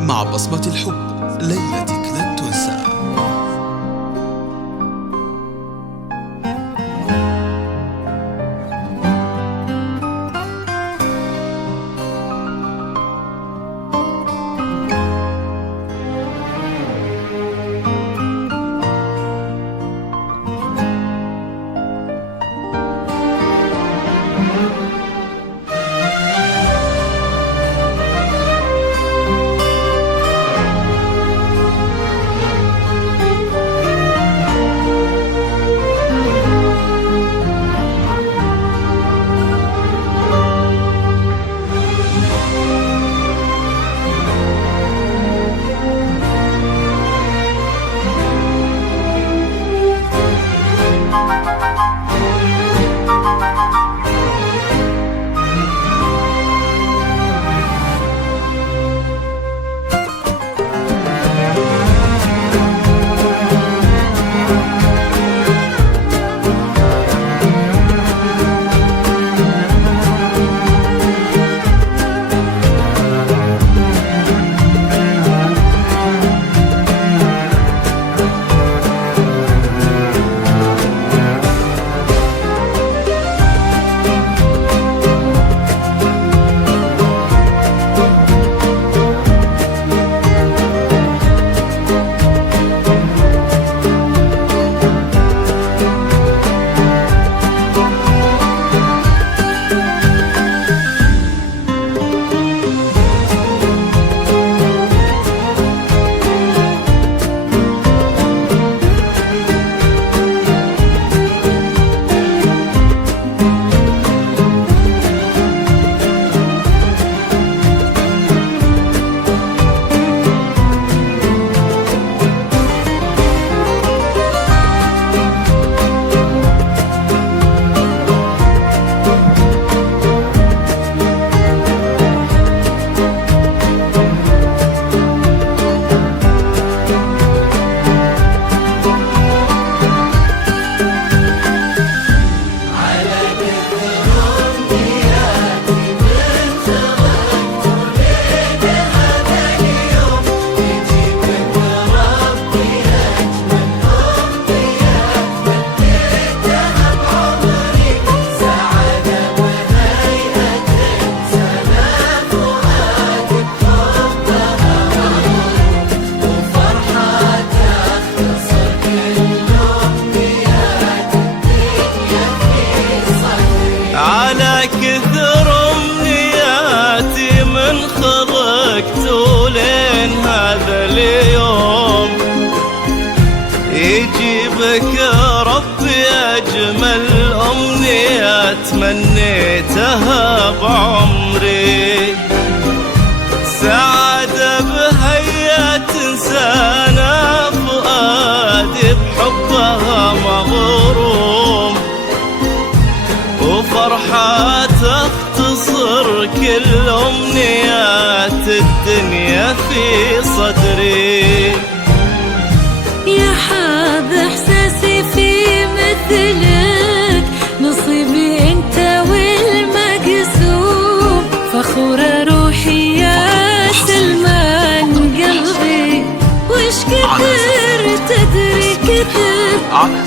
مع بصمة الحب ليلتك لن تنسى. كثر أمنياتي من خلقت ولين هذا اليوم يجيبك ربي أجمل أمنية تمنيتها بعمري، سعادة بهيا تنسانا فؤادي بحبها مغروم، وفرحة تختصر كل أمنيات الدنيا في صدري. يا حاب إحساسي في مثلك، نصيبي أنت والمقسوم، فخورة روحي يا سلمان قلبي، وش كثر تدري كثر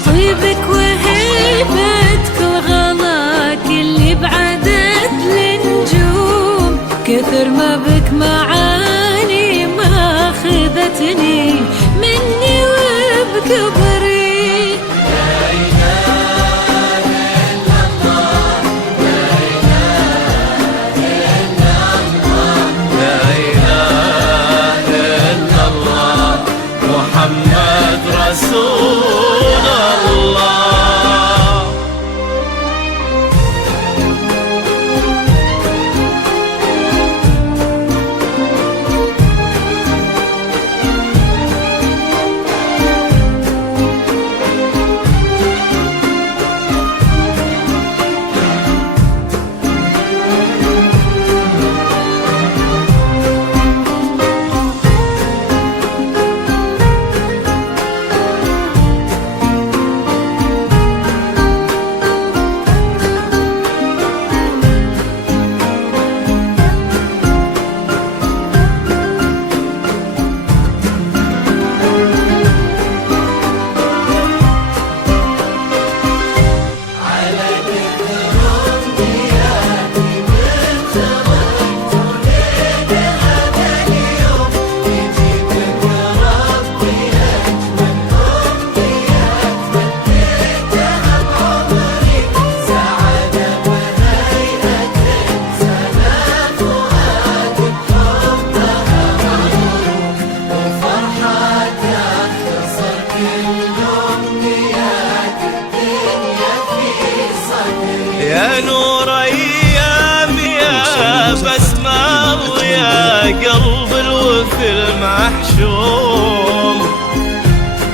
طيبك وهيبتك وغلاك اللي بعدت النجوم، كثر ما بك معاني ما خذتني مني وبكبري. لا إله إلا الله، لا إله إلا الله، لا إله إلا الله، محمد رسول الله. يا نور ايام يا بسمة ويا قلب الوفي المحشوم،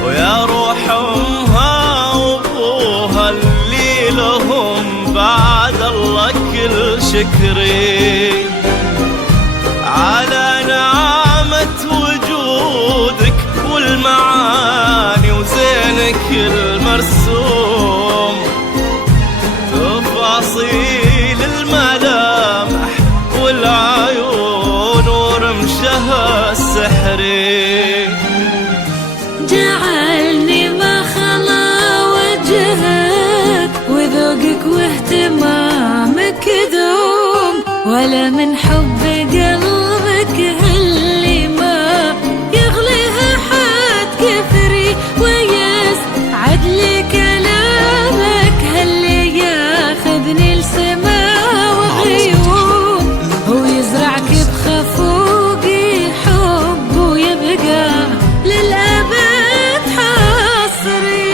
ويا روح امها وابوها اللي لهم بعد الله كل شكري على نعمة وجودك والمعاني وزينك المرسوم، تفاصيل الملامح والعيون ورمشها السحري، جعلني ما خلا وجهك وذوقك واهتمامك دوم، ولا من حب قلبك اللي ما يغليها حد كثري، ويسعد لي كلامك هاللي ياخذني لسما وغيوم، ويزرعك بخفوقي حب ويبقى للأبد حصري.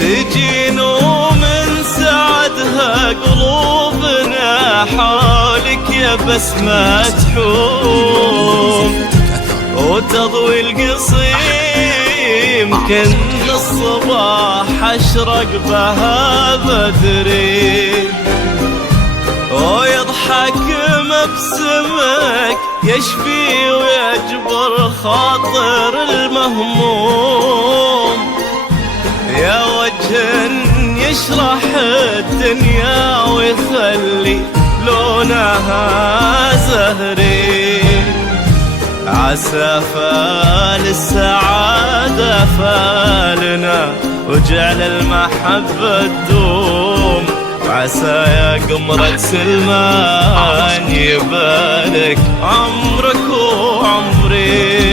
تجي من سعدها قلوبنا حولك يا بسمة تحوم، وتضوي القصيم كن الصباح أشرق بها بدري، ويضحك مبسمك يشفي ويجبر خاطر المهموم، يا وجه يشرح الدنيا ويخلي لونها زهري، عسى فال السعادة فالنا وجعل المحبة تدوم، عسى يا قمرة سلمان يبارك عمرك وعمري.